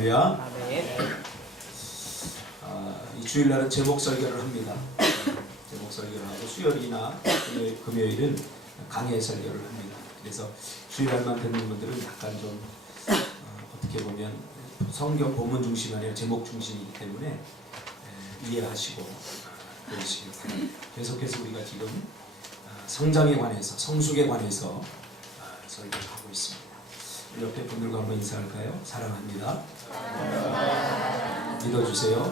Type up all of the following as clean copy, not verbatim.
할렐루야. 아멘. 이 주일날은 제목 설교를 합니다. 제목 설교를 하고 수요일이나 금요일은 강해 설교를 합니다. 그래서 주일날만 듣는 분들은 약간 좀 어떻게 보면 성경 본문 중심이 아니라 제목 중심이기 때문에 이해하시고 그러시기 바랍니다. 계속해서 우리가 지금 성장에 관해서, 성숙에 관해서 설교를 하고 있습니다. 우리 옆에 분들과 한번 인사할까요? 사랑합니다. 믿어주세요.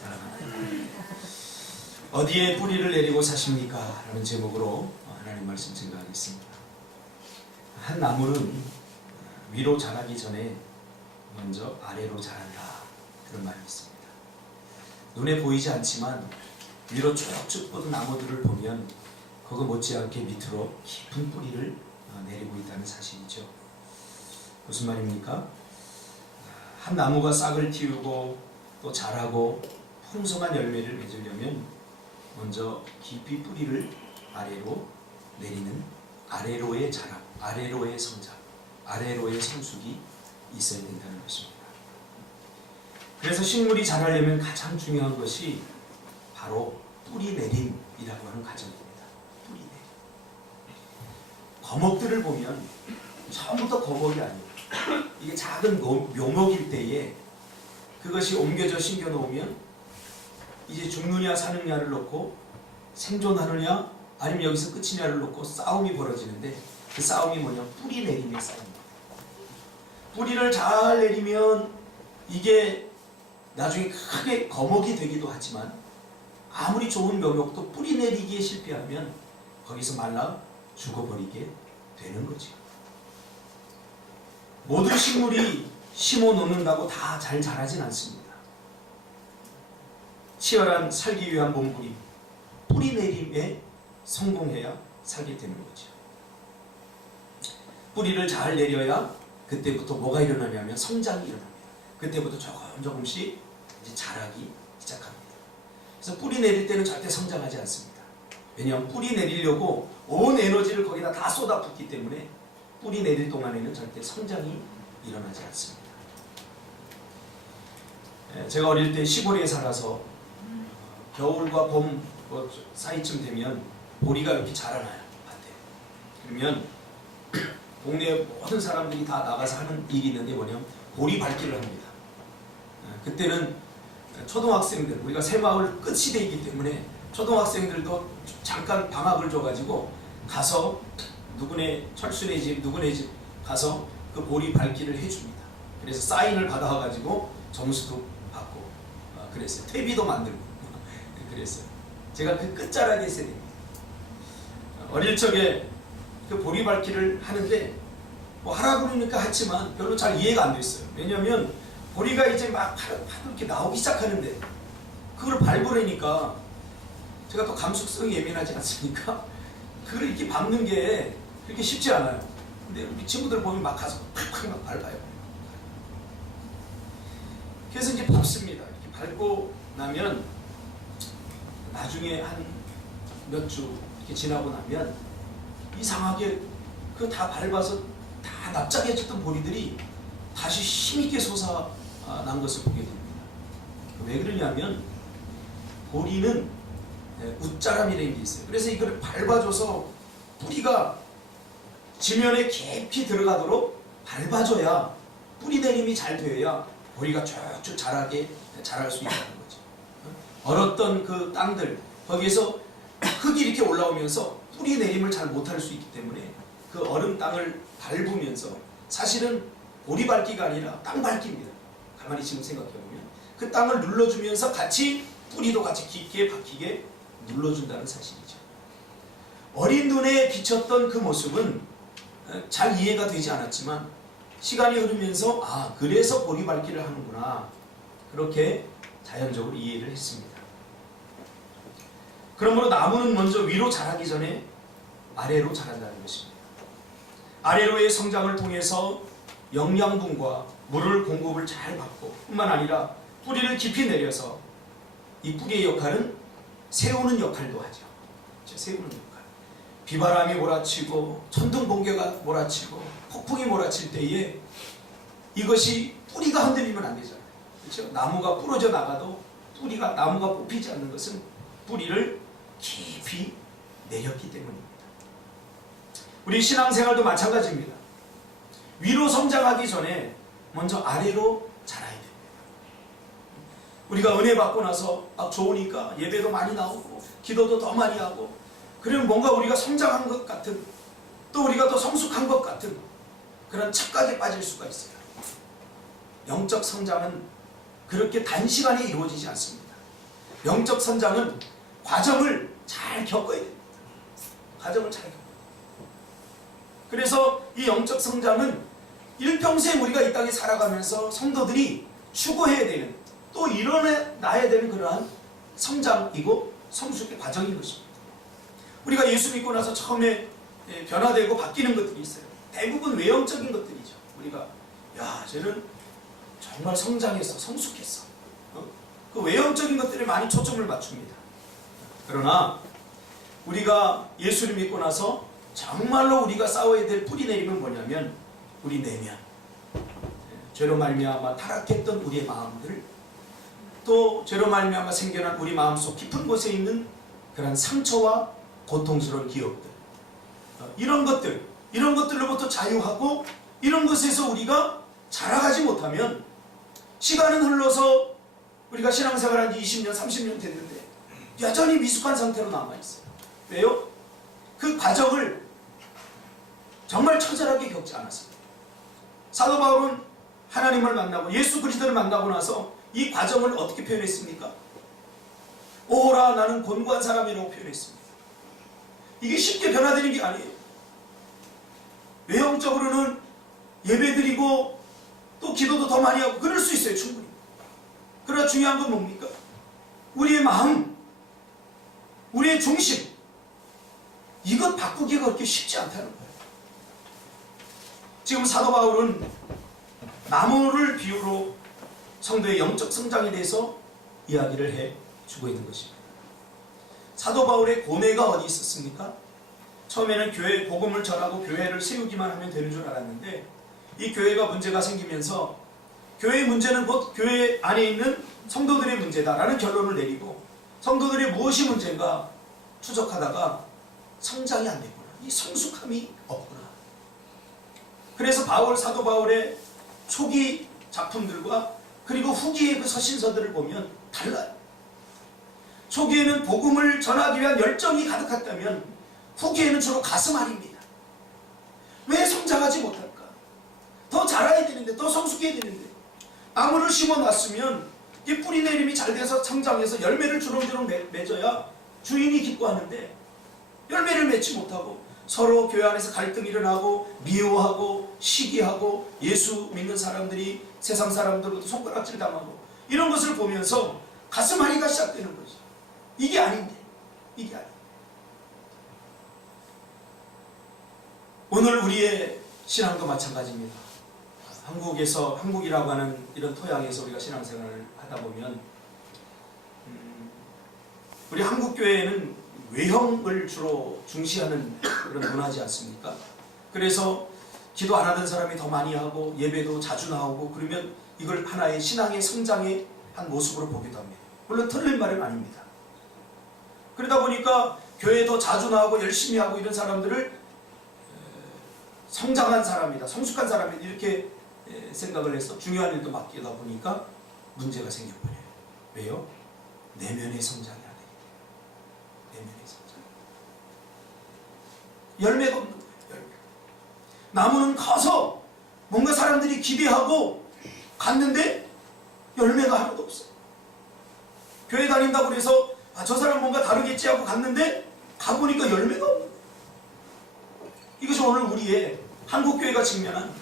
사랑합니다. 어디에 뿌리를 내리고 사십니까? 라는 제목으로 하나님 말씀 증거하겠습니다. 한 나무는 위로 자라기 전에 먼저 아래로 자란다, 그런 말이 있습니다. 눈에 보이지 않지만 위로 쭉쭉 뻗은 나무들을 보면 그거 못지않게 밑으로 깊은 뿌리를 내리고 있다는 사실이죠. 무슨 말입니까? 한 나무가 싹을 틔우고 또 자라고 풍성한 열매를 맺으려면 먼저 깊이 뿌리를 아래로 내리는 아래로의 자라, 아래로의 성장, 아래로의 성숙이 있어야 된다는 것입니다. 그래서 식물이 자라려면 가장 중요한 것이 바로 뿌리 내림이라고 하는 과정입니다. 뿌리 내림. 거목들을 보면 처음부터 거목이 아니에요. 이게 작은 묘목일 때에 그것이 옮겨져 심겨 놓으면 이제 죽느냐 사느냐를 놓고 생존하느냐 아니면 여기서 끝이냐를 놓고 싸움이 벌어지는데, 그 싸움이 뭐냐? 뿌리 내림의 싸움입니다. 뿌리를 잘 내리면 이게 나중에 크게 거목이 되기도 하지만, 아무리 좋은 묘목도 뿌리 내리기에 실패하면 거기서 말라 죽어버리게 되는 거죠. 모든 식물이 심어 놓는다고 다 잘 자라진 않습니다. 치열한 살기 위한 몸부림, 뿌리 내림에 성공해야 살게 되는 거죠. 뿌리를 잘 내려야 그때부터 뭐가 일어나냐면 성장이 일어납니다. 그때부터 조금씩 이제 자라기 시작합니다. 그래서 뿌리 내릴 때는 절대 성장하지 않습니다. 왜냐하면 뿌리 내리려고 온 에너지를 거기다 다 쏟아붓기 때문에 뿌리 내릴 동안에는 절대 성장이 일어나지 않습니다. 제가 어릴 때 시골에 살아서 겨울과 봄 사이쯤 되면 보리가 이렇게 자라나요, 밭에. 그러면 동네 모든 사람들이 다 나가서 하는 일이 있는데 뭐냐면 보리 밟기를 합니다. 그때는 초등학생들, 우리가 새마을 끝이 돼 있기 때문에 초등학생들도 잠깐 방학을 줘가지고 가서 누구네 철수네 집, 누구네 집 가서 그 보리 밟기를 해줍니다. 그래서 사인을 받아가지고 점수도 받고 그랬어요. 퇴비도 만들고 그랬어요. 제가 그 끝자락에 있어야 됩니다. 어릴 적에 그 보리 밟기를 하는데 뭐 하라고 그러니까 했지만 별로 잘 이해가 안 됐어요. 왜냐하면 보리가 이제 막 파도 이렇게 나오기 시작하는데 그걸 밟으려니까 제가 또 감수성이 예민하지 않습니까? 그걸 이렇게 밟는 게 그렇게 쉽지 않아요. 근데 우리 친구들 보면 막 가서 팍팍 막 밟아요. 그래서 이제 밟습니다. 이렇게 밟고 나면 나중에 한 몇 주 이렇게 지나고 나면 이상하게 그 다 밟아서 다 납작해졌던 보리들이 다시 힘있게 솟아난 것을 보게 됩니다. 왜 그러냐면 보리는 웃자람이라는 게 있어요. 그래서 이걸 밟아줘서 뿌리가 지면에 깊이 들어가도록 밟아줘야 뿌리 내림이 잘 되어야 보리가 쭉쭉 자랄 수 있다는 거죠. 얼었던 그 땅들 거기에서 흙이 이렇게 올라오면서 뿌리 내림을 잘 못할 수 있기 때문에 그 얼음 땅을 밟으면서, 사실은 보리 밟기가 아니라 땅 밟기입니다. 가만히 지금 생각해보면 그 땅을 눌러주면서 같이 뿌리도 같이 깊게 박히게 눌러준다는 사실이죠. 어린 눈에 비쳤던 그 모습은 잘 이해가 되지 않았지만 시간이 흐르면서 그래서 보리 밟기를 하는구나, 그렇게 자연적으로 이해를 했습니다. 그러므로 나무는 먼저 위로 자라기 전에 아래로 자란다는 것입니다. 아래로의 성장을 통해서 영양분과 물을 공급을 잘 받고 뿐만 아니라 뿌리를 깊이 내려서 이 뿌리의 역할은 세우는 역할도 하죠. 세우는 역할. 비바람이 몰아치고 천둥 번개가 몰아치고 폭풍이 몰아칠 때에 이것이 뿌리가 흔들리면 안 되잖아요. 그렇죠? 나무가 부러져 나가도 나무가 뽑히지 않는 것은 뿌리를 깊이 내렸기 때문입니다. 우리 신앙생활도 마찬가지입니다. 위로 성장하기 전에 먼저 아래로 자라야 됩니다. 우리가 은혜 받고 나서 좋으니까 예배도 많이 나오고 기도도 더 많이 하고 그러면 뭔가 우리가 성장한 것 같은, 또 우리가 더 성숙한 것 같은 그런 착각에 빠질 수가 있어요. 영적 성장은 그렇게 단시간에 이루어지지 않습니다. 영적 성장은 과정을 잘 겪어야 됩니다. 과정을 잘 겪어야 됩니다. 그래서 이 영적 성장은 일평생 우리가 이 땅에 살아가면서 성도들이 추구해야 되는, 또 일어나야 되는 그러한 성장이고 성숙의 과정인 것입니다. 우리가 예수 믿고 나서 처음에 변화되고 바뀌는 것들이 있어요. 대부분 외형적인 것들이죠. 우리가 쟤는 정말 성장했어, 성숙했어. 그 외형적인 것들에 많이 초점을 맞춥니다. 그러나 우리가 예수를 믿고 나서 정말로 우리가 싸워야 될 뿌리 내림은 뭐냐면 우리 내면, 죄로 말미암아 타락했던 우리의 마음들, 또 죄로 말미암아 생겨난 우리 마음속 깊은 곳에 있는 그런 상처와 고통스러운 기억들, 이런 것들로부터 자유하고 이런 것에서 우리가 자라가지 못하면 시간은 흘러서 우리가 신앙생활한 지 20년, 30년 됐는데 여전히 미숙한 상태로 남아있어요. 왜요? 그 과정을 정말 처절하게 겪지 않았습니다. 사도 바울은 하나님을 만나고 예수 그리스도를 만나고 나서 이 과정을 어떻게 표현했습니까? 오호라 나는 곤고한 사람이라고 표현했습니다. 이게 쉽게 변화되는 게 아니에요. 외형적으로는 예배드리고 또 기도도 더 많이 하고 그럴 수 있어요. 충분히. 그러나 중요한 건 뭡니까? 우리의 마음, 우리의 중심, 이것 바꾸기가 그렇게 쉽지 않다는 거예요. 지금 사도 바울은 나무를 비유로 성도의 영적 성장에 대해서 이야기를 해주고 있는 것입니다. 사도 바울의 고뇌가 어디 있었습니까? 처음에는 교회 복음을 전하고 교회를 세우기만 하면 되는 줄 알았는데 이 교회가 문제가 생기면서 교회의 문제는 곧 교회 안에 있는 성도들의 문제다라는 결론을 내리고 성도들의 무엇이 문제인가 추적하다가 성장이 안 됐구나, 이 성숙함이 없구나. 그래서 사도 바울의 초기 작품들과 그리고 후기의 그 서신서들을 보면 달라요. 초기에는 복음을 전하기 위한 열정이 가득했다면 후기에는 주로 가슴앓이입니다. 왜 성장하지 못할까? 더 자라야 되는데, 더 성숙해야 되는데, 나무를 심어놨으면 이 뿌리 내림이 잘 돼서 성장해서 열매를 주렁주렁 맺어야 주인이 기뻐하는데 열매를 맺지 못하고 서로 교회 안에서 갈등이 일어나고 미워하고 시기하고 예수 믿는 사람들이 세상 사람들로부터 손가락질 당하고 이런 것을 보면서 가슴앓이가 시작되는 거죠. 이게 아닌데, 이게 아닌데. 오늘 우리의 신앙도 마찬가지입니다. 한국이라고 하는 이런 토양에서 우리가 신앙생활을 하다 보면 우리 한국 교회는 외형을 주로 중시하는 그런 문화지 않습니까? 그래서 기도 안 하던 사람이 더 많이 하고 예배도 자주 나오고 그러면 이걸 하나의 신앙의 성장의 한 모습으로 보기도 합니다. 물론 틀린 말은 아닙니다. 그러다 보니까 교회에 더 자주 나오고 열심히 하고 이런 사람들을 성장한 사람이다, 성숙한 사람이다 이렇게 생각을 해서 중요한 일도 맡기다 보니까 문제가 생겨버려요. 왜요? 내면의 성장이 안 돼요. 내면의 성장. 열매가 없는 거예요. 열매. 나무는 커서 뭔가 사람들이 기대하고 갔는데 열매가 하나도 없어요. 교회 다닌다고 해서 저 사람 뭔가 다르겠지 하고 갔는데 가보니까 열매가 없는 거예요. 이것이 오늘 우리의 한국교회가 직면한,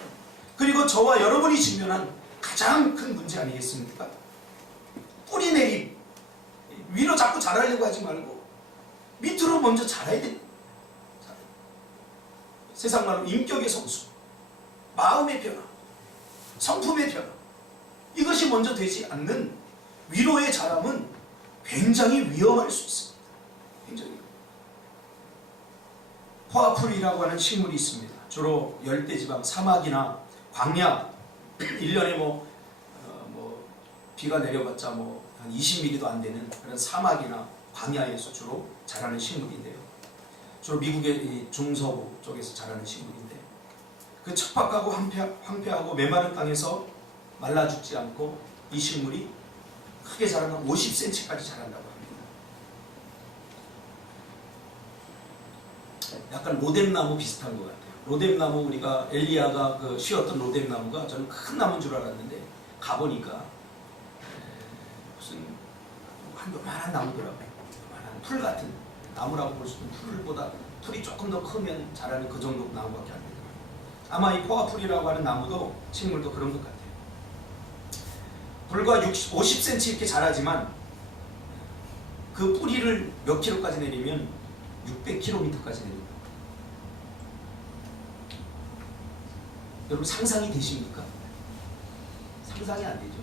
그리고 저와 여러분이 직면한 가장 큰 문제 아니겠습니까? 뿌리 내림. 위로 자꾸 자라려고 하지 말고 밑으로 먼저 자라야 됩니다. 세상 말로 인격의 성숙, 마음의 변화, 성품의 변화, 이것이 먼저 되지 않는 위로의 자람은 굉장히 위험할 수 있습니다. 굉장히. 포아풀이라고 하는 식물이 있습니다. 주로 열대지방, 사막이나 광야 1년에 뭐 비가 내려봤자 뭐 한 20mm도 안 되는 그런 사막이나 광야에서 주로 자라는 식물인데요. 주로 미국의 이 중서부 쪽에서 자라는 식물인데, 그 척박하고 황폐하고 메마른 땅에서 말라 죽지 않고 이 식물이 크게 자라면 50cm까지 자란다고 합니다. 약간 로뎀나무 비슷한 것 같아요. 로뎀나무, 우리가 엘리야가 그 쉬었던 로뎀나무가 저는 큰 나무인 줄 알았는데 가보니까 무슨 한 요만한 나무더라고요. 요만한 풀 같은 나무라고 볼 수 있는 풀보다 풀이 조금 더 크면 자라는 그 정도 나무밖에 안 되더라고요. 아마 이 포화풀이라고 하는 나무도 식물도 그런 것 같아요. 불과 50cm 이렇게 자라지만 그 뿌리를 몇 킬로까지 내리면 600km까지 내립니다. 여러분 상상이 되십니까? 상상이 안 되죠.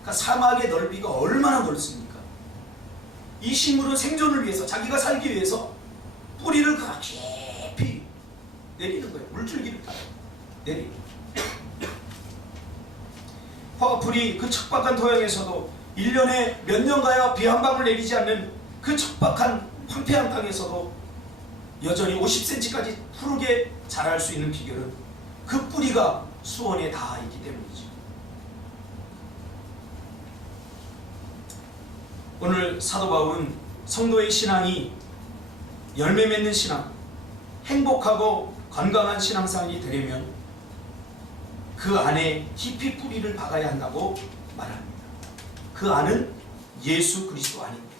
그러니까 사막의 넓이가 얼마나 넓습니까? 이 식물은 생존을 위해서, 자기가 살기 위해서 뿌리를 깊이 내리는 거예요. 물줄기를 따라 내리는 거예요. 포화풀이 그 척박한 토양에서도 1년에 몇 년 가야 비 한 방울 내리지 않는 그 척박한 황폐한 땅에서도 여전히 50cm까지 푸르게 자랄 수 있는 비결은 그 뿌리가 수원에 닿아 있기 때문이죠. 오늘 사도 바울은 성도의 신앙이 열매 맺는 신앙, 행복하고 건강한 신앙생활이 되려면 그 안에 깊이 뿌리를 박아야 한다고 말합니다. 그 안은 예수 그리스도 안입니다.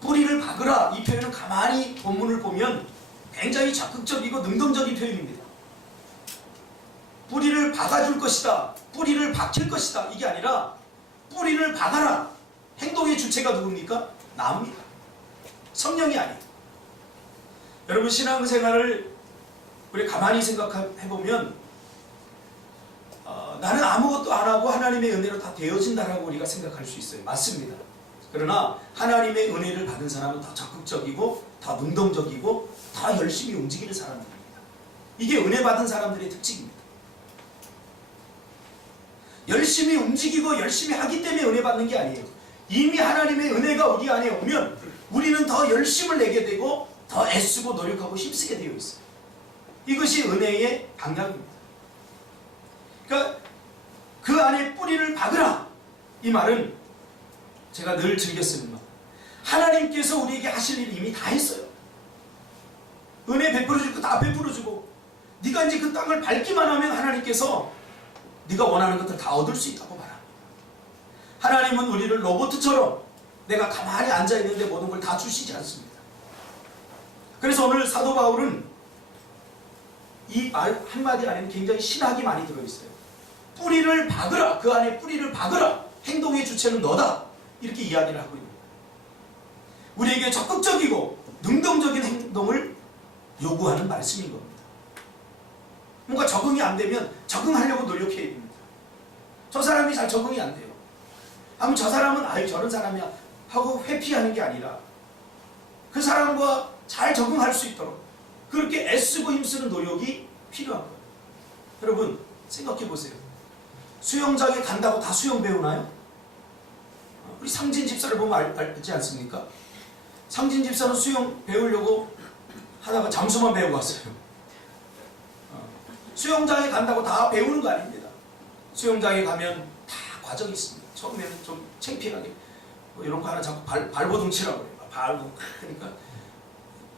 뿌리를 박으라, 이 표현은 가만히 본문을 보면 굉장히 적극적이고 능동적인 표현입니다. 뿌리를 박아줄 것이다, 뿌리를 박힐 것이다, 이게 아니라 뿌리를 박아라. 행동의 주체가 누굽니까? 나입니다. 성령이 아니에요. 여러분 신앙생활을 우리 가만히 생각해보면 나는 아무것도 안 하고 하나님의 은혜로 다 되어진다라고 우리가 생각할 수 있어요. 맞습니다. 그러나 하나님의 은혜를 받은 사람은 더 적극적이고 더 능동적이고 더 열심히 움직이는 사람들입니다. 이게 은혜 받은 사람들의 특징입니다. 열심히 움직이고 열심히 하기 때문에 은혜 받는 게 아니에요. 이미 하나님의 은혜가 우리 안에 오면 우리는 더 열심을 내게 되고 더 애쓰고 노력하고 힘쓰게 되어 있어요. 이것이 은혜의 방향입니다. 그러니까 그 안에 뿌리를 박으라, 이 말은 제가 늘 즐겨 쓰는 말, 하나님께서 우리에게 하실 일을 이미 다 했어요. 은혜 베풀어주고 다 베풀어주고 네가 이제 그 땅을 밟기만 하면 하나님께서 네가 원하는 것들 다 얻을 수 있다고 말합니다. 하나님은 우리를 로봇처럼 내가 가만히 앉아있는데 모든 걸 다 주시지 않습니다. 그래서 오늘 사도 바울은 이 말 한마디 안에는 굉장히 신학이 많이 들어있어요. 뿌리를 박으라, 그 안에 뿌리를 박으라, 행동의 주체는 너다, 이렇게 이야기를 하고 있습니다. 우리에게 적극적이고 능동적인 행동을 요구하는 말씀인 겁니다. 뭔가 적응이 안 되면 적응하려고 노력해야 됩니다. 저 사람이 잘 적응이 안 돼요. 아무 저 사람은 아유 저런 사람이야 하고 회피하는 게 아니라 그 사람과 잘 적응할 수 있도록 그렇게 애쓰고 힘쓰는 노력이 필요한 거예요. 여러분 생각해 보세요. 수영장에 간다고 다 수영 배우나요? 우리 상진 집사를 보면 알지 않습니까? 상진 집사는 수영 배우려고 하다가 잠수만 배우고 왔어요. 수영장에 간다고 다 배우는 거 아닙니다. 수영장에 가면 다 과정이 있습니다. 처음에는 좀 창피하게 뭐 이런 거 하나 자꾸 발버둥 치라고 그래요. 발버둥. 그러니까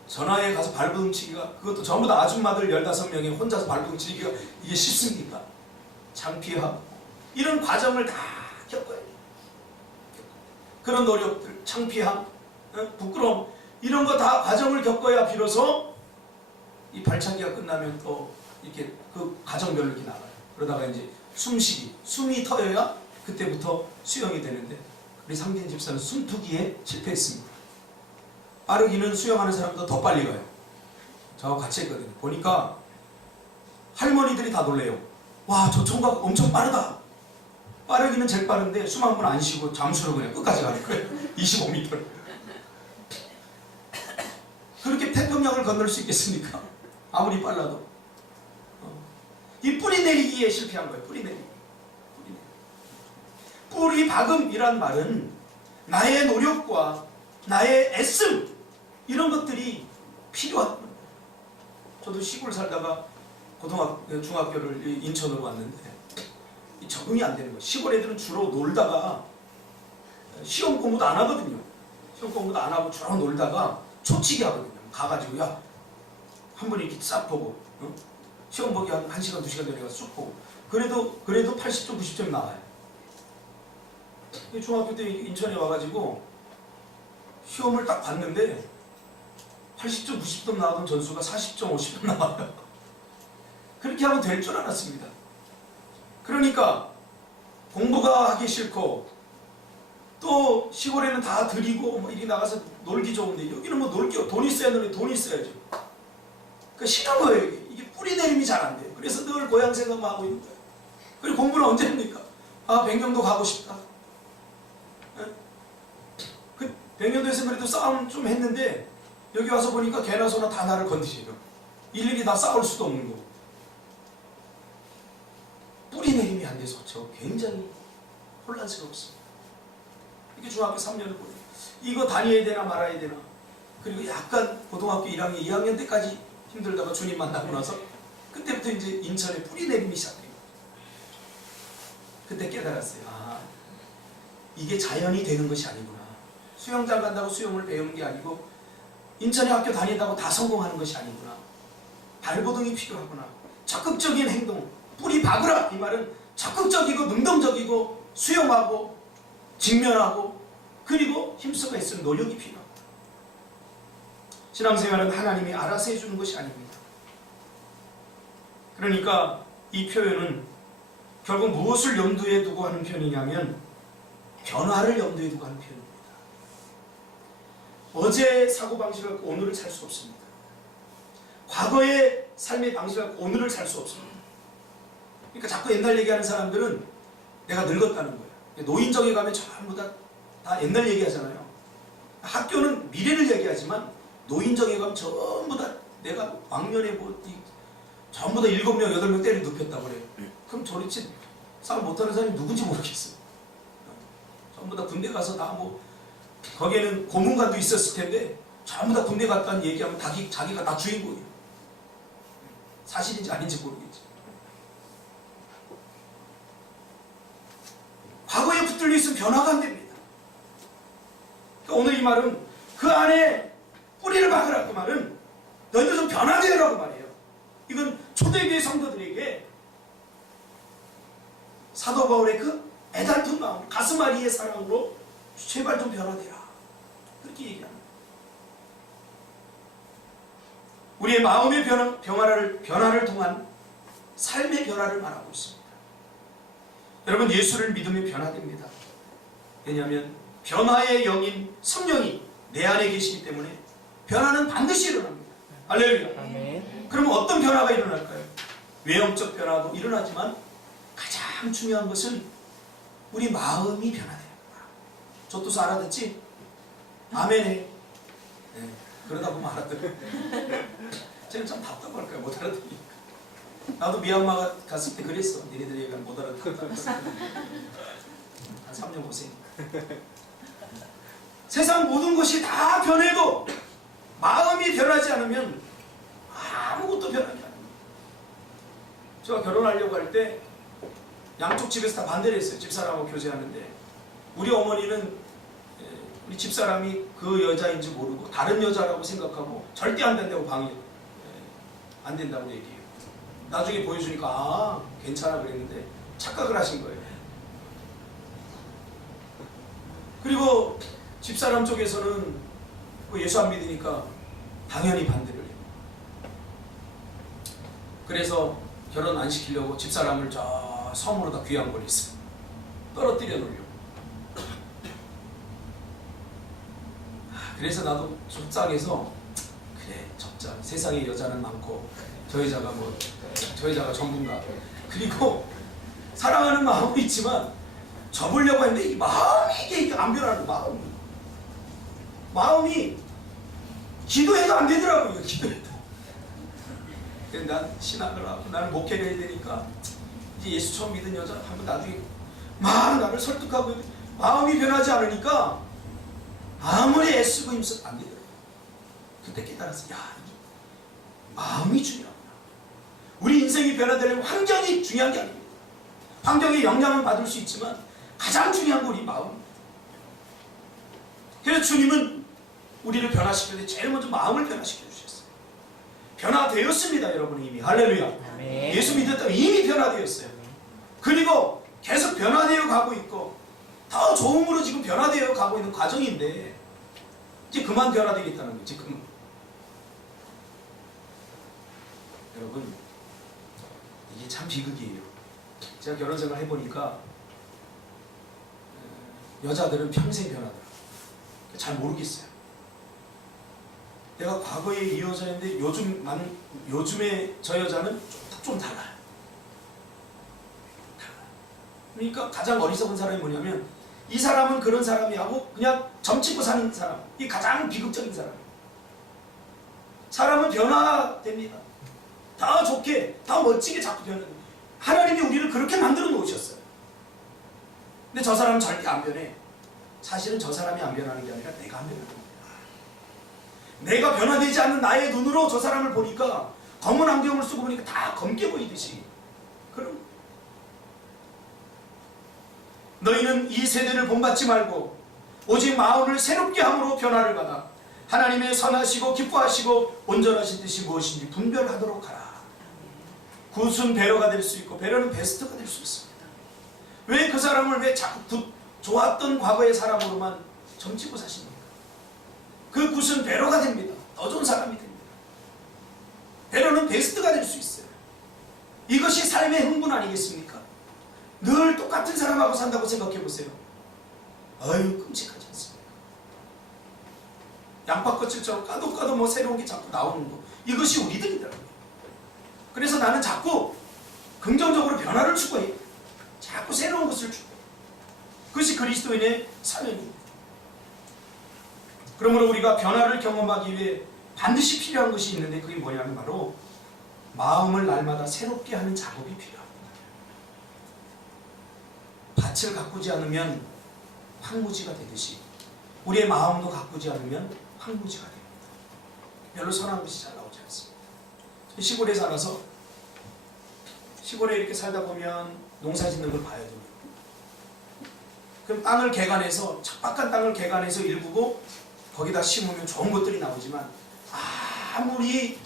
전화에 가서 발버둥 치기가, 그것도 전부 다 아줌마들 15명이 혼자서 발버둥 치기가 이게 쉽습니까? 창피하고 이런 과정을 다 겪어야 돼요. 그런 노력들, 창피함, 부끄러움, 이런 거 다 과정을 겪어야 비로소 이 발차기가 끝나면 또 이렇게 그 과정별로 이렇게 나가요. 그러다가 이제 숨쉬기, 숨이 터여야 그때부터 수영이 되는데 우리 상진 집사는 숨투기에 실패했습니다. 빠르기는 수영하는 사람보다 더 빨리 가요. 저하고 같이 했거든요. 보니까 할머니들이 다 놀래요. 와, 저 총각 엄청 빠르다. 빠르기는 제일 빠른데 숨 한 번 안 쉬고 잠수로 그냥 끝까지 가는 거예요. 25m. 그렇게 태평양을 건널 수 있겠습니까? 아무리 빨라도. 이 뿌리 내리기에 실패한 거예요. 뿌리 내리기. 뿌리 박음이란 말은 나의 노력과 나의 애씀 이런 것들이 필요한 거예요. 저도 시골 살다가 중학교를 인천으로 왔는데 적응이 안 되는 거예요. 시골 애들은 주로 놀다가 시험 공부도 안 하거든요. 시험 공부도 안 하고 주로 놀다가 초치기 하거든요. 가가지고 야 한 번 이렇게 싹 보고 시험 보기 한 1시간 2시간 전에 가서 쑥 보고 그래도 80점 90점이 나와요. 중학교 때 인천에 와가지고 시험을 딱 봤는데 80점 90점 나오던 전수가 40점 50점 나와요. 그렇게 하면 될 줄 알았습니다. 그러니까 공부가 하기 싫고 또 시골에는 다 들이고 뭐 이리 나가서 놀기 좋은데 여기는 뭐 놀기 돈 있어야 놀이 돈 있어야죠. 그러니까 싫은 거예요. 이게 뿌리 내림이 잘 안 돼요. 그래서 늘 고향 생각만 하고 있는 거예요. 그리고 공부는 언제 합니까? 아 변경도 가고 싶다. 그 변경도에서 그래도 싸움 좀 했는데 여기 와서 보니까 개나 소나 다 나를 건드리죠. 일일이 다 싸울 수도 없는 거고. 뿌리 내림이 안 돼서 저 굉장히 혼란스럽습니다. 이게 중학교 3년을 보내요. 이거 다녀야 되나 말아야 되나. 그리고 약간 고등학교 1학년, 2학년 때까지 힘들다가 주님 만나고 나서 그때부터 이제 인천에 뿌리 내림이 시작돼요. 그때 깨달았어요. 아, 이게 자연이 되는 것이 아니구나. 수영장 간다고 수영을 배우는 게 아니고 인천에 학교 다닌다고 다 성공하는 것이 아니구나. 발버둥이 필요하구나. 적극적인 행동, 뿌리 박으라. 이 말은 적극적이고 능동적이고 수용하고 직면하고 그리고 힘써가 있을 노력이 필요합니다. 신앙생활은 하나님이 알아서 해주는 것이 아닙니다. 그러니까 이 표현은 결국 무엇을 염두에 두고 하는 표현이냐면 변화를 염두에 두고 하는 표현입니다. 어제의 사고방식을 갖고 오늘을 살 수 없습니다. 과거의 삶의 방식을 갖고 오늘을 살 수 없습니다. 그러니까 자꾸 옛날 얘기하는 사람들은 내가 늙었다는 거예요. 노인정에 가면 전부 다 옛날 얘기하잖아요. 학교는 미래를 얘기하지만 노인정에 가면 전부 다 내가 왕년에 뭐 전부 다 7명, 8명 때려 눕혔다고 그래요. 그럼 저리치 싸움 못하는 사람이 누군지 모르겠어요. 전부 다 군대 가서 다 뭐 거기에는 고문관도 있었을 텐데 전부 다 군대 갔다는 얘기하면 자기가 다 주인공이에요. 사실인지 아닌지 모르겠죠. 과거에 붙들려 있으면 변화가 안 됩니다. 그러니까 오늘 이 말은 그 안에 뿌리를 박으라 그 말은 너희들 좀 변화되라고 말해요. 이건 초대교회 성도들에게 사도 바울의 그 애달픈 마음, 가슴앓이의 사랑으로 제발 좀 변화되라. 그렇게 얘기합니다. 우리의 마음의 변화를 통한 삶의 변화를 말하고 있습니다. 여러분 예수를 믿으면 변화됩니다. 왜냐하면 변화의 영인 성령이 내 안에 계시기 때문에 변화는 반드시 일어납니다. 할렐루야. 아멘. 그러면 어떤 변화가 일어날까요? 외형적 변화도 일어나지만 가장 중요한 것은 우리 마음이 변화되는 거야. 저도 알아듣지? 아멘해. 네, 그러다 보면 알아들어요. 쟤는 참 답답할 거야. 못 알아듣으니까. 나도 미얀마 갔을 때 그랬어. 니네들 얘기하면 못 알아듣는다. 한 3년 고생이니까. 세상 모든 것이 다 변해도 마음이 변하지 않으면 아무것도 변하지 않아요. 제가 결혼하려고 할 때 양쪽 집에서 다 반대를 했어요. 집사람하고 교제하는데 우리 어머니는 우리 집사람이 그 여자인지 모르고 다른 여자라고 생각하고 절대 안 된다고 방해 안 된다고 얘기해요. 나중에 보여주니까 아 괜찮아 그랬는데 착각을 하신 거예요. 그리고 집사람 쪽에서는 예수 안 믿으니까 당연히 반대를 해요. 그래서 결혼 안 시키려고 집사람을 저 섬으로 다 귀양 보냈어요. 떨어뜨려 놓으려고. 그래서 나도 속상해서 그래 적자 세상에 여자는 많고 저 여자가 전부인가. 그리고 사랑하는 마음은 있지만 접으려고 했는데 이 마음이 이게 안 변하는 마음이 기도해도 안 되더라고요. 기도해도 근데 난 신학을 하고 나는 목회를 해야 되니까 이제 예수 처음 믿은 여자 한번 나중에 막 나를 설득하고 있는데 마음이 변하지 않으니까 아무리 애쓰고 힘써 안 되더라고요. 그때 깨달았어. 야, 마음이 중요하구나. 우리 인생이 변화되려면 환경이 중요한 게 아닙니다. 환경의 영향을 받을 수 있지만 가장 중요한 건 우리 마음. 그래서 주님은 우리를 변화시킬 때 제일 먼저 마음을 변화시켜 주셨어요. 변화되었습니다, 여러분. 이미 할렐루야. 아멘. 예수 믿었다면 이미 변화되었어요. 그리고 계속 변화되어 가고 있고 더 좋음으로 지금 변화되어 가고 있는 과정인데 이제 그만 변화되겠다는 거지. 그만. 여러분, 이게 참 비극이에요. 제가 결혼 생활 해보니까 여자들은 평생 변하더라고요. 잘 모르겠어요. 내가 과거에 이 여자인데 요즘에 저 여자는 좀 달라요. 그러니까 가장 어리석은 사람이 뭐냐면 이 사람은 그런 사람이 하고 그냥 점치고 사는 사람. 이게 가장 비극적인 사람이에요. 사람은 변화됩니다. 더 좋게, 더 멋지게 자꾸 변합니다. 하나님이 우리를 그렇게 만들어 놓으셨어요. 근데 저 사람은 절대 안 변해. 사실은 저 사람이 안 변하는 게 아니라 내가 안 변하는 거예요. 내가 변화되지 않는 나의 눈으로 저 사람을 보니까 검은 안경을 쓰고 보니까 다 검게 보이듯이. 그럼 너희는 이 세대를 본받지 말고 오직 마음을 새롭게 함으로 변화를 받아 하나님의 선하시고 기뻐하시고 온전하신 뜻이 무엇인지 분별하도록 하라. 굿은 배려가 될 수 있고 배려는 베스트가 될 수 있습니다. 왜 그 사람을 왜 자꾸 좋았던 과거의 사람으로만 점치고 사십니까? 그 굿은 배려가 됩니다. 더 좋은 사람이 됩니다. 배려는 베스트가 될 수 있어요. 이것이 삶의 흥분 아니겠습니까? 늘 똑같은 사람하고 산다고 생각해 보세요. 아유, 끔찍하지 않습니까? 양파껍질처럼 까도 뭐 새로운 게 자꾸 나오는 거. 이것이 우리들이더라고요. 그래서 나는 자꾸 긍정적으로 변화를 추구해. 자꾸 새로운 것을 추구해. 그것이 그리스도인의 사명입니다. 그러므로 우리가 변화를 경험하기 위해 반드시 필요한 것이 있는데 그게 뭐냐면 바로 마음을 날마다 새롭게 하는 작업이 필요합니다. 밭을 가꾸지 않으면 황무지가 되듯이 우리의 마음도 가꾸지 않으면 황무지가 됩니다. 별로 선한 것이 잘 나오지 않습니다. 시골에 살아서 시골에 이렇게 살다 보면 농사 짓는 걸 봐야 됩니다. 그럼 땅을 개간해서 척박한 땅을 개간해서 일구고 거기다 심으면 좋은 것들이 나오지만 아무리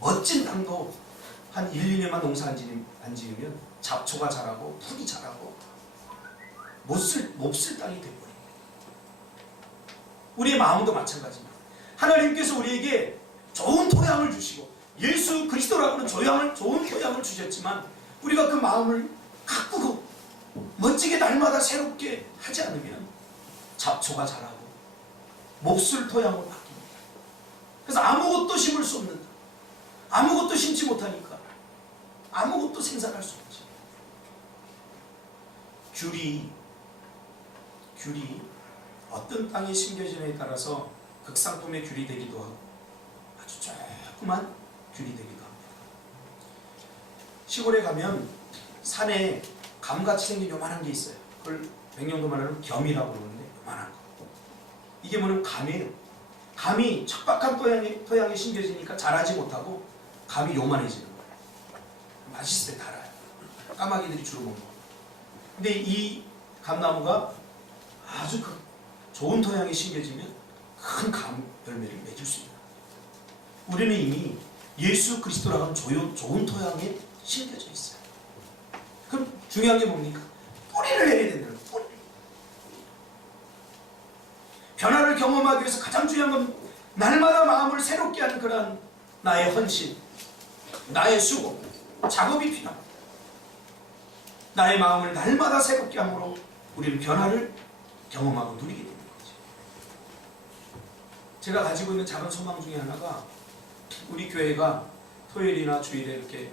멋진 땅도 한 1, 2년만 농사 안 지으면 잡초가 자라고 풀이 자라고 몹쓸 땅이 되어버립니다. 우리의 마음도 마찬가지입니다. 하나님께서 우리에게 좋은 토양을 주시고 예수 그리스도라고는 좋은 토양을 주셨지만 우리가 그 마음을 가꾸고 멋지게 날마다 새롭게 하지 않으면 잡초가 자라고 몹쓸 토양으로 바뀝니다. 그래서 아무것도 심을 수 없는다. 아무것도 심지 못하니까 아무것도 생산할 수 없지. 귤이 어떤 땅에 심겨지느냐에 따라서 극상품의 귤이 되기도 하고 아주 조그만 귤이 되기도 합니다. 시골에 가면 산에 감같이 생긴 요만한 게 있어요. 그걸 백령도 말하는 겸이라고 그러는데 요만한 거. 이게 뭐냐면 감이에요. 감이 척박한 토양에 심겨지니까 자라지 못하고 감이 요만해지는 거예요. 맛있을 때 달아요. 까마귀들이 주로 먹는 거. 근데 이 감나무가 아주 좋은 토양에 심겨지면 큰 감 열매를 맺을 수 있는 거예요. 우리는 이미 예수 그리스도라는 좋은 토양에 심겨져 있어요. 그럼 중요한 게 뭡니까? 뿌리를 내야 된다는 거예요. 뿌리. 변화를 경험하기 위해서 가장 중요한 건 날마다 마음을 새롭게 하는 그런 나의 헌신, 나의 수고, 작업이 필요합니다. 나의 마음을 날마다 새롭게 함으로 우리는 변화를 경험하고 누리게 되는 거죠. 제가 가지고 있는 작은 소망 중에 하나가 우리 교회가 토요일이나 주일에 이렇게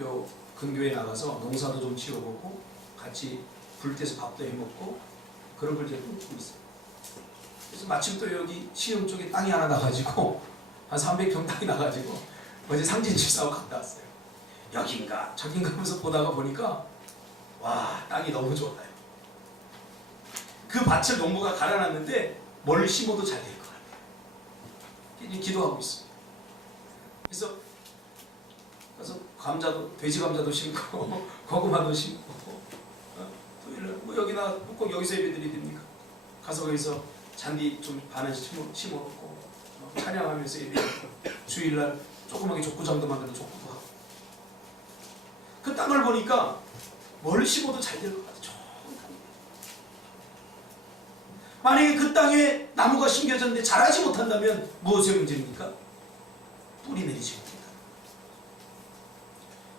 요 근교에 나가서 농사도 좀 지어보고 같이 불때서 밥도 해먹고 그런 걸 제가 꿈꾸고 있어요. 그래서 마침 또 여기 시흥 쪽에 땅이 하나 나가지고 한 300평 땅이 나가지고 어제 상진 집사하고 갔다 왔어요. 여긴가 저긴가 하면서 보다가 보니까 와, 땅이 너무 좋아요. 그 밭을 농부가 갈아놨는데 뭘 심어도 잘 될 것 같아요. 기도하고 있어요. 그래서 감자도, 돼지 감자도 심고 고구마도 심고 토요일날 뭐 여기나 꼭 여기서 예배드리 됩니까? 가서 거기서 잔디 좀 반원씩 심어놓고 찬양하면서 예배하고 주일날 조그맣게 족구장도 만들어 족구도 하고 그 땅을 보니까 뭘 심어도 잘 될 것 같아요. 좋은 땅이에요. 만약에 그 땅에 나무가 심겨졌는데 자라지 못한다면 무엇의 문제입니까? 뿌리 내리지 못한다.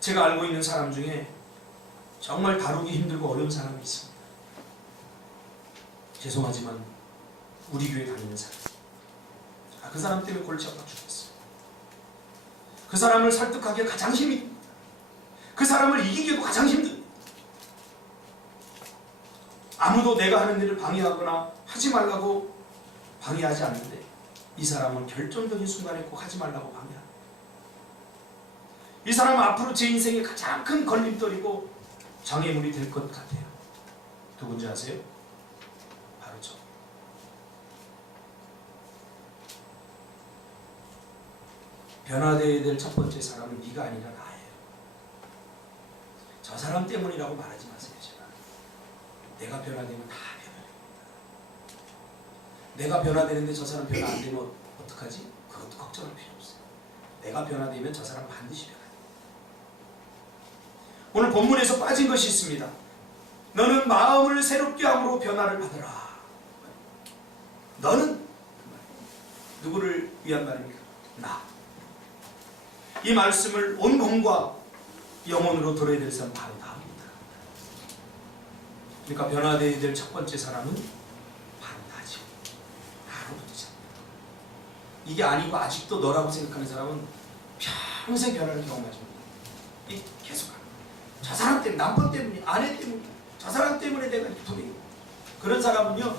제가 알고 있는 사람 중에 정말 다루기 힘들고 어려운 사람이 있습니다. 죄송하지만 우리 교회 다니는 사람. 그 사람 때문에 골치 아파 죽겠어요. 그 사람을 설득하기가 가장 힘이 듭니다. 그 사람을 이기기도 가장 힘듭니다. 아무도 내가 하는 일을 방해하거나 하지 말라고 방해하지 않는데 이 사람은 결정적인 순간에 꼭 하지 말라고 방해합니다. 이 사람은 앞으로 제 인생의 가장 큰 걸림돌이고 장애물이 될 것 같아요. 누군지 아세요? 바로 저. 변화되어야 될 첫 번째 사람은 네가 아니라 나예요. 저 사람 때문이라고 말하지 마세요. 제발. 내가 변화되면 다 변화됩니다. 내가 변화되는데 저 사람 변화 안 되면 어떡하지? 그것도 걱정할 필요 없어요. 내가 변화되면 저 사람 반드시 변화돼요. 오늘 본문에서 빠진 것이 있습니다. 너는 마음을 새롭게 함으로 변화를 받으라. 너는 누구를 위한 말입니까? 나. 이 말씀을 온 몸과 영혼으로 들어야 될 사람 바로 나입니다. 그러니까 변화되어야 될 첫 번째 사람은 바로 나지. 나로부터 시작합니다. 이게 아니고 아직도 너라고 생각하는 사람은 평생 변화를 경험하지 못해요. 계속 하는 거예요. 저 사람 때문에, 남편 때문에, 아내 때문에, 저 사람 때문에 내가 불행해. 그런 사람은요,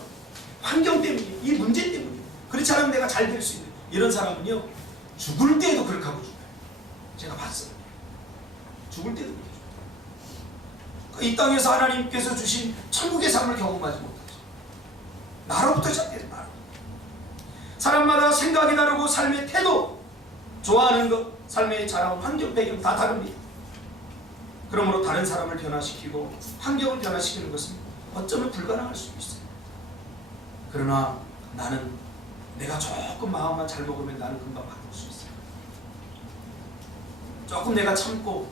환경 때문에, 이 문제 때문에, 그렇지 않으면 내가 잘 될 수 있는 이런 사람은요, 죽을 때에도 그렇게 하고 죽어요. 제가 봤어요. 죽을 때도 그렇게 죽어요. 이 땅에서 하나님께서 주신 천국의 삶을 경험하지 못하죠. 나로부터 시작돼요. 나로. 사람마다 생각이 다르고 삶의 태도, 좋아하는 것, 삶의 자랑, 환경, 배경 다 다릅니다. 그러므로 다른 사람을 변화시키고 환경을 변화시키는 것은 어쩌면 불가능할 수도 있어요. 그러나 나는 내가 조금 마음만 잘 먹으면 나는 금방 바꿀 수 있어요. 조금 내가 참고,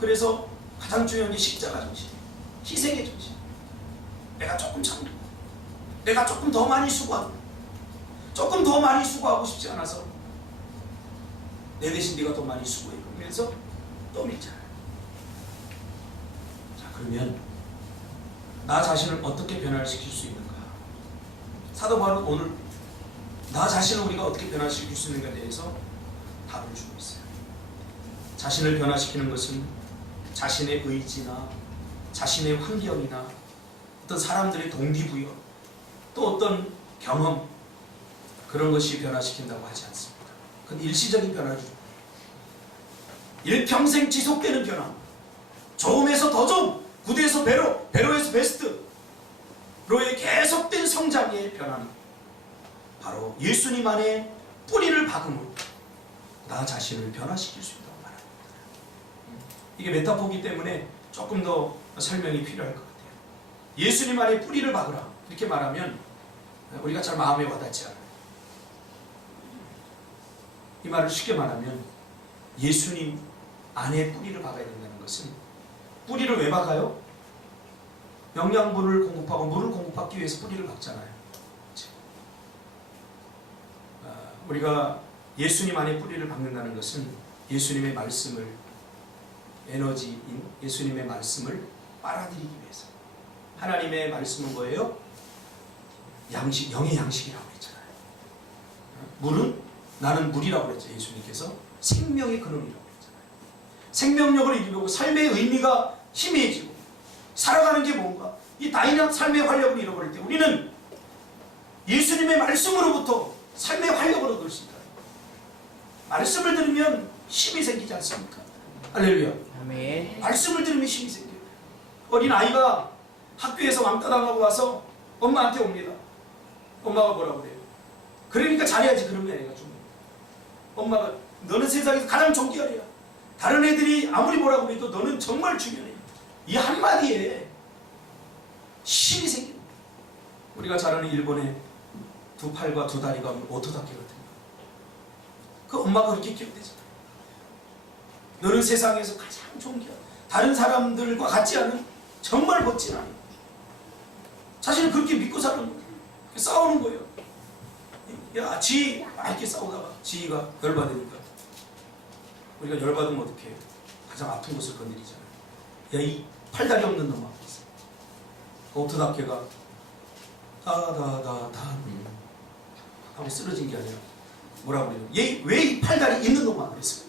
그래서 가장 중요한 게 십자가 정신, 희생의 정신. 내가 조금 참고, 내가 조금 더 많이 수고하고, 조금 더 많이 수고하고 싶지 않아서 내 대신 네가 더 많이 수고해. 그러면서 또 밀잖아요. 그러면 나 자신을 어떻게 변화시킬 수 있는가? 사도 바울은 오늘 나 자신을 우리가 어떻게 변화시킬 수 있는가에 대해서 답을 주고 있어요. 자신을 변화시키는 것은 자신의 의지나 자신의 환경이나 어떤 사람들의 동기부여 또 어떤 경험 그런 것이 변화시킨다고 하지 않습니다. 그건 일시적인 변화죠. 일평생 지속되는 변화. 좋음에서 더 좋음, 구대에서 배로, 배로에서 베스트로의 계속된 성장의 변화는 바로 예수님 안에 뿌리를 박음으로 나 자신을 변화시킬 수 있다고 말합니다. 이게 메타포기 때문에 조금 더 설명이 필요할 것 같아요. 예수님 안에 뿌리를 박으라 이렇게 말하면 우리가 잘 마음에 와닿지 않아요. 이 말을 쉽게 말하면 예수님 안에 뿌리를 박아야 된다는 것은, 뿌리를 왜 박아요? 영양분을 공급하고 물을 공급받기 위해서 뿌리를 박잖아요. 우리가 예수님 안에 뿌리를 박는다는 것은 예수님의 말씀을, 에너지인 예수님의 말씀을 빨아들이기 위해서. 하나님의 말씀은 뭐예요? 양식, 영의 양식이라고 했잖아요. 물은, 나는 물이라고 했죠. 예수님께서 생명의 근원이라고 했잖아요. 생명력을 이루고 삶의 의미가 희미해지고 살아가는 게 뭔가, 이 다이나믹 삶의 활력을 잃어버릴 때 우리는 예수님의 말씀으로부터 삶의 활력을 얻을 수 있다. 말씀을 들으면 힘이 생기지 않습니까? 할렐루야. 아멘. 말씀을 들으면 힘이 생겨요. 어린 아이가 학교에서 왕따 당하고 와서 엄마한테 옵니다. 엄마가 뭐라고 그래요? 그러니까 잘해야지. 그런 게 아니라 좀 엄마가 너는 세상에서 가장 존귀하리야. 다른 애들이 아무리 뭐라고 해도 너는 정말 중요해. 이 한마디에 힘이 생깁니다. 우리가 잘 아는 일본의 두 팔과 두 다리가 오토다케 같은 거. 그 엄마가 그렇게 기억되잖아요. 너는 세상에서 가장 존귀하다. 다른 사람들과 같지 않은 정말 멋진 아이. 자신을 그렇게 믿고 사는 거예요. 싸우는 거예요. 야, 지희 이렇게 싸우다가 지희가 열받으니까 우리가 열받으면 어떻게 해요? 가장 아픈 곳을 건드리잖아요. 야, 이 팔다리 없는 놈아. 오토다케가 다다다다 하고 쓰러진 게 아니라 뭐라고 그래요? 얘 왜 이 팔다리 있는 놈아 그랬어요.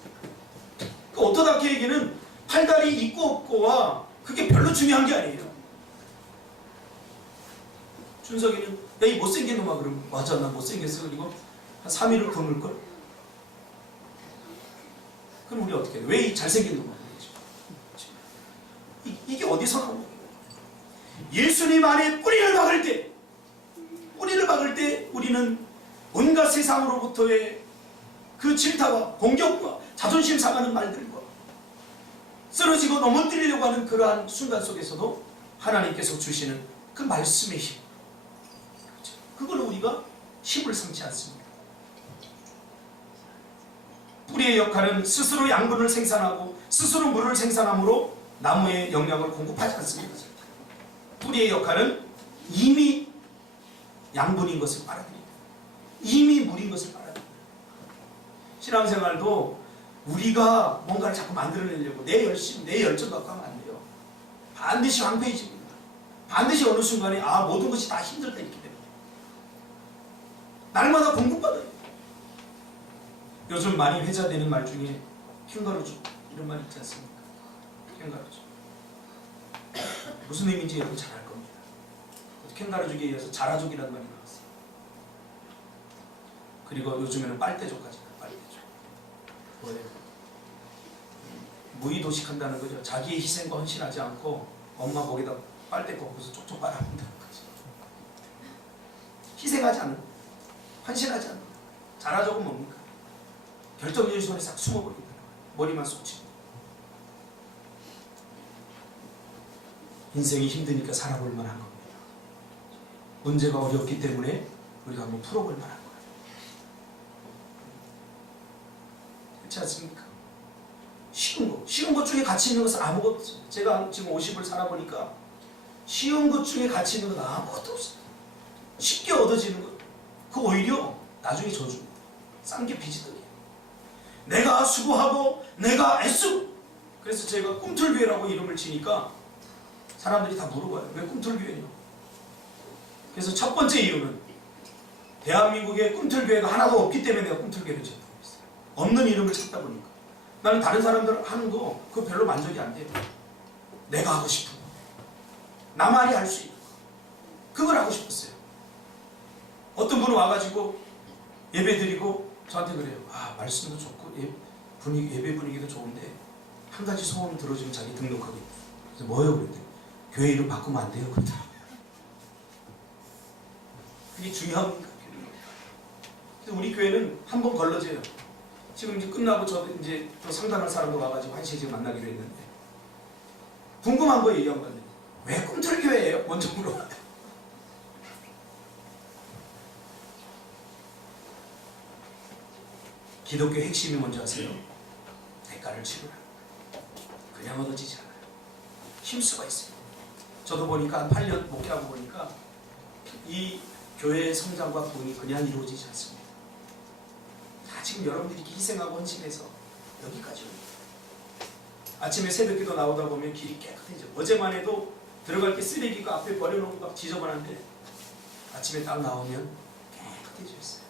그 오토다케에게는 팔다리 있고 없고와 그게 별로 중요한 게 아니에요. 준석이는 야, 이 못생긴 놈아 그러면 맞아, 나 못생겼어. 그리고 한 3일을 굶을걸? 그럼 우리 어떻게 해? 왜 이 잘생긴 놈아 그러지? 이게 어디서 나온 거예요? 예수님 안에 뿌리를 박을 때 우리는 온갖 세상으로부터의 그 질타와 공격과 자존심 상하는 말들과 쓰러지고 넘어뜨리려고 하는 그러한 순간 속에서도 하나님께서 주시는 그 말씀의 힘, 그걸 우리가 힘을 삼지 않습니다. 뿌리의 역할은 스스로 양분을 생산하고 스스로 물을 생산함으로 나무의 영양을 공급하지 않습니다. 뿌리의 역할은 이미 양분인 것을 빨아들입니다. 이미 물인 것을 빨아들입니다. 신앙생활도 우리가 뭔가를 자꾸 만들어내려고 내 열심, 내 열정 갖고 하면 안 돼요. 반드시 황폐해집니다. 반드시 어느 순간에 모든 것이 다 힘들다 이렇게 됩니다. 날마다 공급받아요. 요즘 많이 회자되는 말 중에 캥거루족 이런 말 있지 않습니까? 캥거루족. 무슨 의미인지 여러분 잘 알 겁니다. 캥거루족에 이어서 자라족이라는 말이 나왔어요. 그리고 요즘에는 빨대족까지 나와요. 빨대족. 뭐예요? 무의도식한다는 거죠. 자기의 희생과 헌신하지 않고 엄마 목에다 빨대 꺾어서 쪽쪽 빨아본다는 거죠. 희생하지 않는, 헌신하지 않는. 자라족은 뭡니까? 결정적인 손에 싹 숨어버린다는 거예요. 머리만 쏙 치고. 인생이 힘드니까 살아볼 만한 겁니다. 문제가 어렵기 때문에 우리가 한번 풀어볼 만한 거예요. 그렇지 않습니까? 쉬운 것 중에 가치 있는 것은 아무것도 없어요. 제가 지금 50을 살아보니까 쉬운 것 중에 가치 있는 건 아무것도 없어요. 쉽게 얻어지는 것, 그 오히려 나중에 저주입니다. 싼 게 비지떡이에요. 내가 수고하고 내가 애쓰고. 그래서 제가 꿈틀교회라고 이름을 지니까 사람들이 다 물어봐요. 왜 꿈틀교회냐? 그래서 첫 번째 이유는 대한민국에 꿈틀교회가 하나도 없기 때문에 내가 꿈틀교회를 지었다고 했어요. 없는 이름을 찾다 보니까 나는 다른 사람들 하는 거 그거 별로 만족이 안 돼요. 내가 하고 싶은 거, 나만이 할 수 있는 거, 그걸 하고 싶었어요. 어떤 분은 와가지고 예배 드리고 저한테 그래요. 말씀도 좋고 예배 분위기도 좋은데 한 가지 소원 들어주면 자기 등록하겠다. 그래서 뭐예요? 그랬더니 교회 이름 바꾸면 안 돼요. 그러더라고요. 그게 중요합니까? 그래서 우리 교회는 한 번 걸러져요. 지금 이제 끝나고 저도 이제 또 상담할 사람도 와가지고 1시에 지금 만나기로 했는데 궁금한 거예요. 이 양반들. 왜 꿈틀교회예요? 먼저 물어봐요. 기독교 핵심이 뭔지 아세요? 대가를 치르라. 그냥 얻어지지 않아요. 힘수가 있어요. 저도 보니까 한 8년 목회하고 보니까 이 교회의 성장과 부흥이 그냥 이루어지지 않습니다. 지금 여러분들이 이렇게 희생하고 헌신해서 여기까지 옵니다. 아침에 새벽기도 나오다 보면 길이 깨끗해져. 어제만 해도 들어갈 때 쓰레기가 앞에 버려놓고 막 지저분한데 아침에 딱 나오면 깨끗해져 있어요.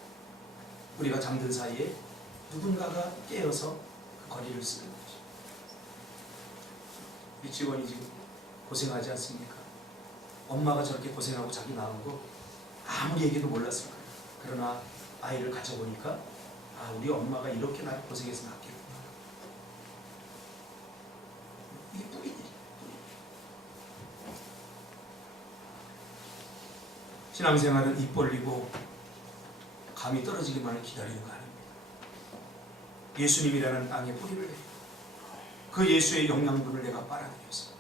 우리가 잠든 사이에 누군가가 깨어서 그 거리를 쓰는 거죠. 우리 직원이 지금 고생하지 않습니까? 엄마가 저렇게 고생하고 자기 낳은 거 아무리 얘기도 몰랐을 거예요. 그러나 아이를 가져보니까 우리 엄마가 이렇게 날 고생해서 낳겠구나. 신앙생활은 입 벌리고 감이 떨어지기만을 기다리는 거 아닙니다. 예수님이라는 땅에 뿌리를 내리고 그 예수의 영양분을 내가 빨아들여서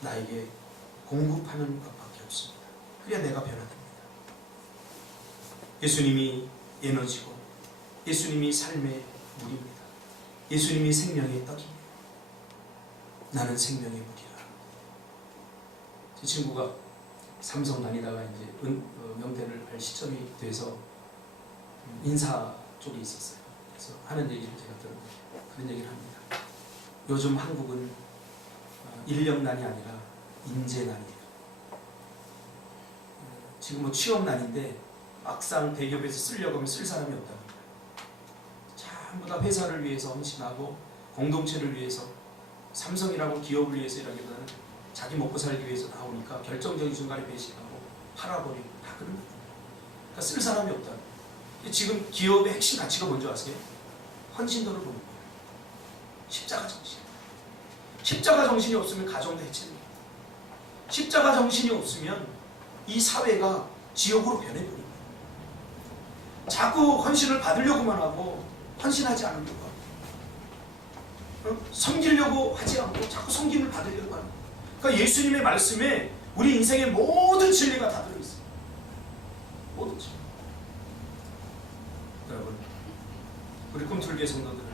나에게 공급하는 것밖에 없습니다. 그래야 내가 변화됩니다. 예수님이 에너지고 예수님이 삶의 물입니다. 예수님이 생명의 떡입니다. 나는 생명의 물이라. 제 친구가 삼성 다니다가 이제 명대를 할 시점이 돼서 인사 쪽에 있었어요. 그래서 하는 얘기를 제가 들었는데 그런 얘기를 합니다. 요즘 한국은 인력난이 아니라 인재난이에요. 지금 뭐 취업난인데 막상 대기업에서 쓰려고 하면 쓸 사람이 없답니다. 전부 다 회사를 위해서 헌신하고 공동체를 위해서 삼성이라고 기업을 위해서 일하기보다는 자기 먹고 살기 위해서 나오니까 결정적인 순간에 배신하고 팔아버리고 다 그런 거예요. 그러니까 쓸 사람이 없다. 지금 기업의 핵심 가치가 뭔지 아세요? 헌신도를 보는 거예요. 십자가 정신. 십자가 정신이 없으면 가정도 해체됩니다. 십자가 정신이 없으면 이 사회가 지옥으로 변해버립니다. 자꾸 헌신을 받으려고만 하고 헌신하지 않으려고 하고 섬기려고 하지 않고 자꾸 섬김을 받으려고 하는 거예요. 그러니까 예수님의 말씀에 우리 인생의 모든 진리가 다 들어있어요. 모든 진리. 여러분, 우리 꿈틀교회 성도들은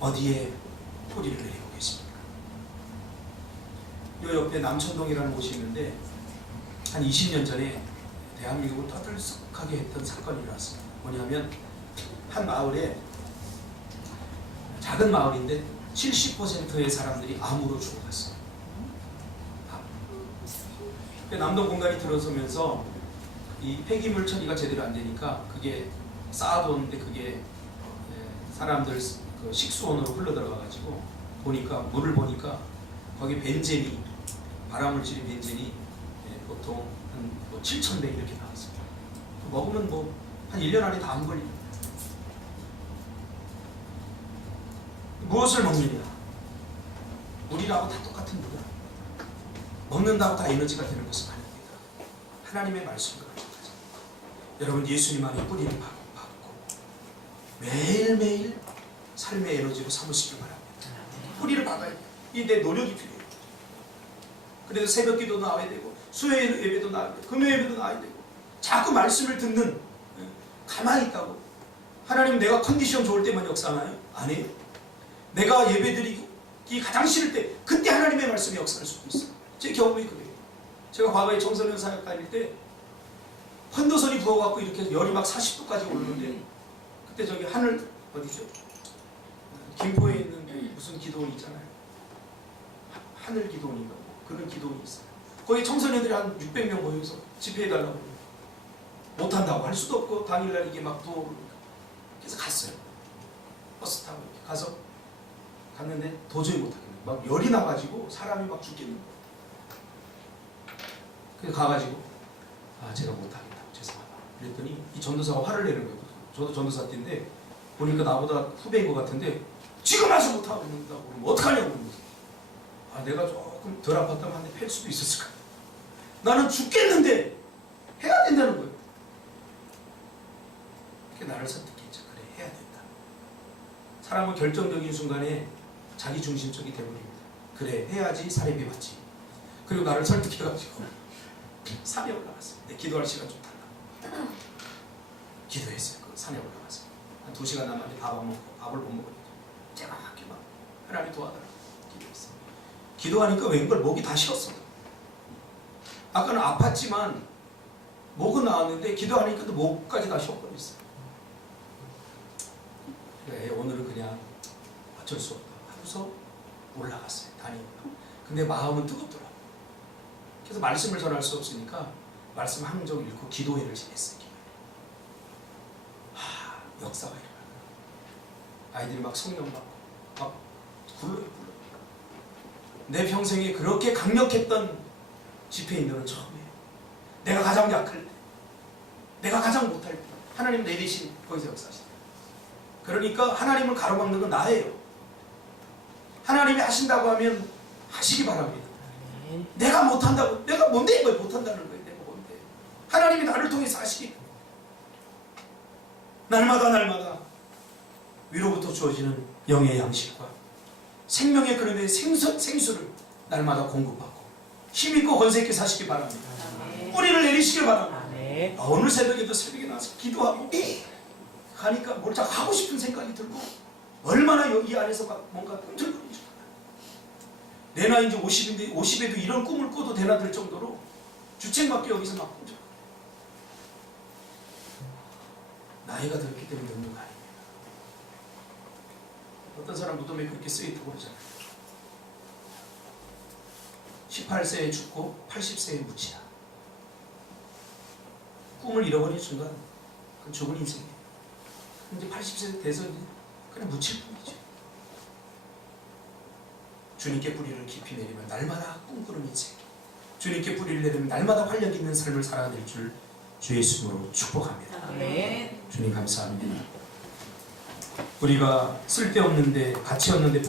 어디에 뿌리를 내리고 계십니까? 요 옆에 남천동이라는 곳이 있는데 한 20년 전에 대한민국을 떠들썩하게 했던 사건이 일어났습니다. 뭐냐면 한 마을에, 작은 마을인데 70%의 사람들이 암으로 죽어갔어요. 남동 공단이 들어서면서 이 폐기물 처리가 제대로 안 되니까 그게 쌓아두었는데 그게 사람들 그 식수원으로 흘러들어가가지고 보니까 물을 보니까 거기 벤젠이, 발암물질인 벤젠이 보통 한 7,000배 이렇게 나왔습니다. 먹으면 뭐 한 1년 안에 다 안 걸립니다. 무엇을 먹느냐? 물이라고 다 똑같은 물이야. 먹는다고 다 에너지가 되는 것은 아닙니다. 하나님의 말씀과 마찬가지. 여러분, 예수님 안에 뿌리를 받고 매일매일 삶의 에너지로 삼으시길 바랍니다. 뿌리를 받아야 돼요. 이 내 노력이 필요해요. 그래서 새벽 기도 나와야 되고 수요일 예배도 나와야 되고 금요일 예배도 나와야 되고 자꾸 말씀을 듣는, 가만히 있다고 하나님 내가 컨디션 좋을 때만 역사하나요? 안 해요. 내가 예배드리기 가장 싫을 때 그때 하나님의 말씀이 역사할 수도 있어요. 제 경험이 그래요. 제가 과거에 청소년 사역 다닐 때 환도선이 부어갖고 이렇게 열이 막 40도까지 오르는데 그때 저기 하늘 어디죠? 김포에 있는 무슨 기도원 있잖아요. 하늘 기도원인가 뭐 그런 기도원이 있어요. 거기 청소년들이 한 600명 모여서 집회해달라고 못한다고 할 수도 없고 당일날 이게 막 부어오르니까 그래서 갔어요. 버스 타고 이렇게 가서 갔는데 도저히 못하겠네. 막 열이 나가지고 사람이 막 죽겠는 거예요. 그래서 가가지고 제가 못하겠다고 죄송하다 그랬더니 이 전도사가 화를 내는 거예요. 저도 전도사 때인데 보니까 나보다 후배인 것 같은데 지금 와서 못하고 있는다고 그러면 어떡하냐고 그러는 거예요. 내가 조금 덜 아팠다면 한 대 팰 수도 있었을 거야. 나는 죽겠는데 해야 된다는 거예요. 그게 나를 설득했죠. 그래, 해야 된다. 사람은 결정적인 순간에 자기 중심적이 되어버립니다. 그래, 해야지 사례비 받지. 그리고 나를 설득해가지고 산에 올라갔어요. 기도할 시간 좀 달라. 기도했어요. 그 산에 올라가서 한 2시간 남았는데 밥을 못 먹으니까 째막하게 막 하나님 도와달라고 기도했어요. 기도하니까 웬걸 목이 다 쉬었어요. 아까는 아팠지만 목은 나왔는데 기도하니까 또 목까지 다 쉬어버렸어요. 그래, 오늘은 그냥 어쩔 수 없다 하고서 올라갔어요. 다니고. 근데 마음은 뜨겁더라고요. 그래서 말씀을 전할 수 없으니까 말씀 항정 읽고 기도회를 지냈어요. 역사가 일어나요. 아이들이 막 성령 받고 막 굴러요. 내 평생에 그렇게 강력했던 집회인들은 처음이에요. 내가 가장 약할 때, 내가 가장 못할 때 하나님 내 대신 거기서 역사하시대요. 그러니까 하나님을 가로막는 건 나예요. 하나님이 하신다고 하면 하시기 바랍니다. 내가 못한다고, 내가 뭔데 이걸 못한다는 거예요. 내가 하나님이 나를 통해서 하시기 날마다 위로부터 주어지는 영의 양식과 생명의 그릇의 생수를 날마다 공급받고 힘있고 권세있게 사시기 바랍니다. 뿌리를 내리시길 바랍니다. 오늘 새벽에도 새벽에 나와서 기도하고 가니까 뭘 자꾸 하고 싶은 생각이 들고 얼마나 여기 안에서 막 뭔가 꿈틀거리죠. 내 나이 이제 50인데 50에도 이런 꿈을 꿔도 되나 될 정도로 주책맞게 여기서 막 꿈틀. 나이가 들었기 때문에 없는 거 아닙니다. 어떤 사람 무덤에 그렇게 쓰여있다고 그러잖아요. 18세에 죽고 80세에 묻히다. 꿈을 잃어버린 순간 그건 죽은 인생이에요. 이제 80세 돼서 그냥 묻힐 뿐이죠. 주님께 뿌리를 깊이 내리면 날마다 꿈꾸는 인생, 주님께 뿌리를 내리면 날마다 활력 있는 삶을 살아낼 줄 주 예수님으로 축복합니다. 주님 감사합니다. 우리가 쓸데없는데 가치 없는데